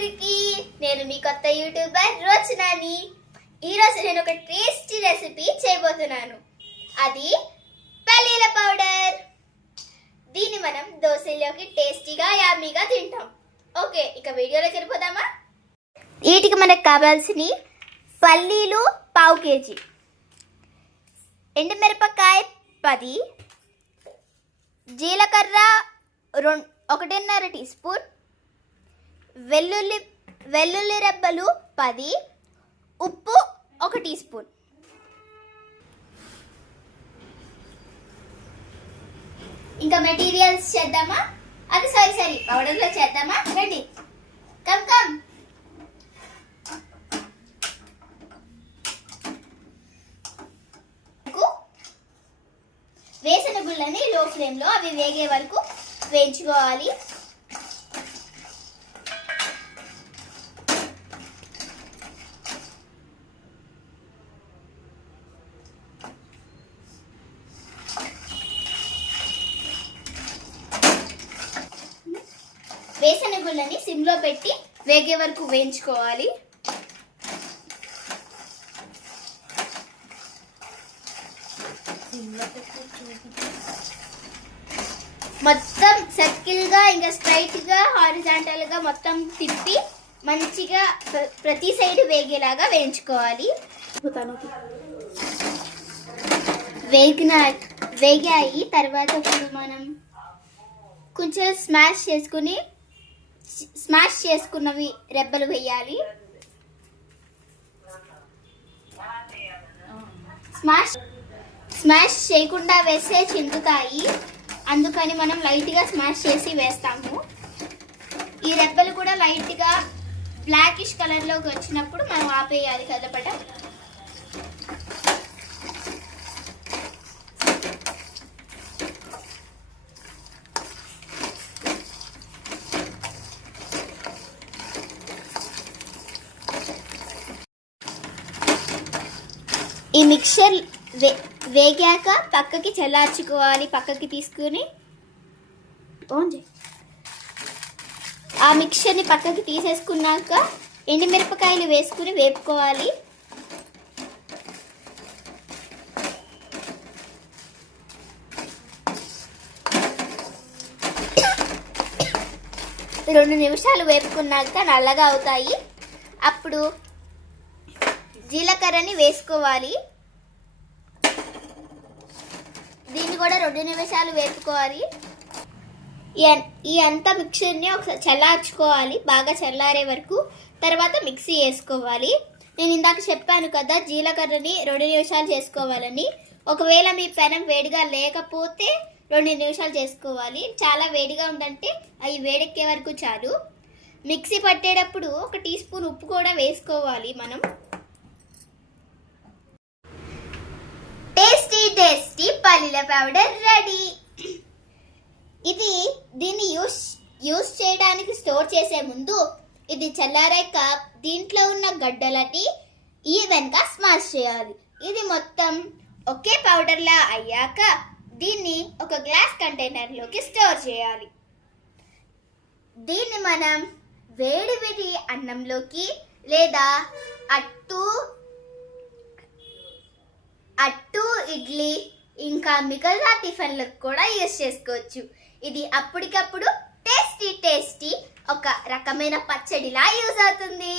అందరికీ నేను మీ కొత్త యూట్యూబర్ రోచనాని. ఈరోజు నేను ఒక టేస్టీ రెసిపీ చేయబోతున్నాను. అది పల్లీల పౌడర్. దీన్ని మనం దోశలోకి టేస్టీగా యామీగా తింటాం. ఓకే, ఇక వీడియోలోకి వెళ్ళిపోదామా? వీటికి మనకు కావాల్సిన పల్లీలు 1/2 kg, ఎండుమిరపకాయ 10, జీలకర్ర 1.5 టీ స్పూన్, వెల్లుల్లి రెబ్బలు 10, ఉప్పు 1 టీ స్పూన్. ఇంకా మెటీరియల్స్ చేద్దామా? అది సరి పౌడర్లో చేద్దామా? రండి, కమ్. వేసిన గుళ్ళని లో ఫ్లేమ్లో అవి వేగే వరకు వేయించుకోవాలి. వేసిన గుళ్ళని సిమ్లో పెట్టి వేగే వరకు వేయించుకోవాలి. మొత్తం సర్కిల్ గా ఇంకా స్ట్రైట్ గా హారిజాంటల్ గా మొత్తం తిప్పి మంచిగా ప్రతి సైడ్ వేగేలాగా వేయించుకోవాలి. వేగాయి తర్వాత ఇప్పుడు మనం కొంచెం స్మాష్ చేసుకున్నవి రెబ్బలు వేయాలి. స్మాష్ చేయకుండా వేస్తే చిందుతాయి, అందుకని మనం లైట్గా స్మాష్ చేసి వేస్తాము. ఈ రెబ్బలు కూడా లైట్గా బ్లాకిష్ కలర్లోకి వచ్చినప్పుడు మనం ఆపేయాలి కదపటం. ఈ మిక్చర్ వేగాక పక్కకి చల్లార్చుకోవాలి. పక్కకి తీసుకుని ఆ మిక్చర్ని పక్కకి తీసేసుకున్నాక ఎండుమిరపకాయలు వేసుకుని వేపుకోవాలి. రెండు నిమిషాలు వేపుకున్నాక నల్లగా అవుతాయి. అప్పుడు జీలకర్రని వేసుకోవాలి. దీన్ని కూడా 2 నిమిషాలు వేపుకోవాలి. ఈ అంతా మిక్చర్ని ఒకసారి చల్లార్చుకోవాలి, బాగా చల్లారే వరకు. తర్వాత మిక్సీ వేసుకోవాలి. నేను ఇందాక చెప్పాను కదా జీలకర్రని 2 నిమిషాలు చేసుకోవాలని. ఒకవేళ మీ పెనం వేడిగా లేకపోతే 2 నిమిషాలు చేసుకోవాలి. చాలా వేడిగా ఉందంటే అవి వేడెక్కే వరకు చాలు. మిక్సీ పట్టేటప్పుడు 1 టీ స్పూన్ ఉప్పు కూడా వేసుకోవాలి మనం. టేస్టీ పల్లీల పౌడర్ రెడీ. దీన్ని యూస్ చేయడానికి స్టోర్ చేసే ముందు ఇది చల్లారాక దీంట్లో ఉన్న గడ్డలని ఈవెన్గా స్మాష్ చేయాలి. ఇది మొత్తం ఒకే పౌడర్లా అయ్యాక దీన్ని ఒక గ్లాస్ కంటైనర్లోకి స్టోర్ చేయాలి. దీన్ని మనం వేడి అన్నంలోకి లేదా అట్టు, ఇడ్లీ ఇంకా మిగతా టిఫిన్లకు కూడా యూస్ చేసుకోవచ్చు. ఇది అప్పటికప్పుడు టేస్టీ ఒక రకమైన పచ్చడిలా యూజ్ అవుతుంది.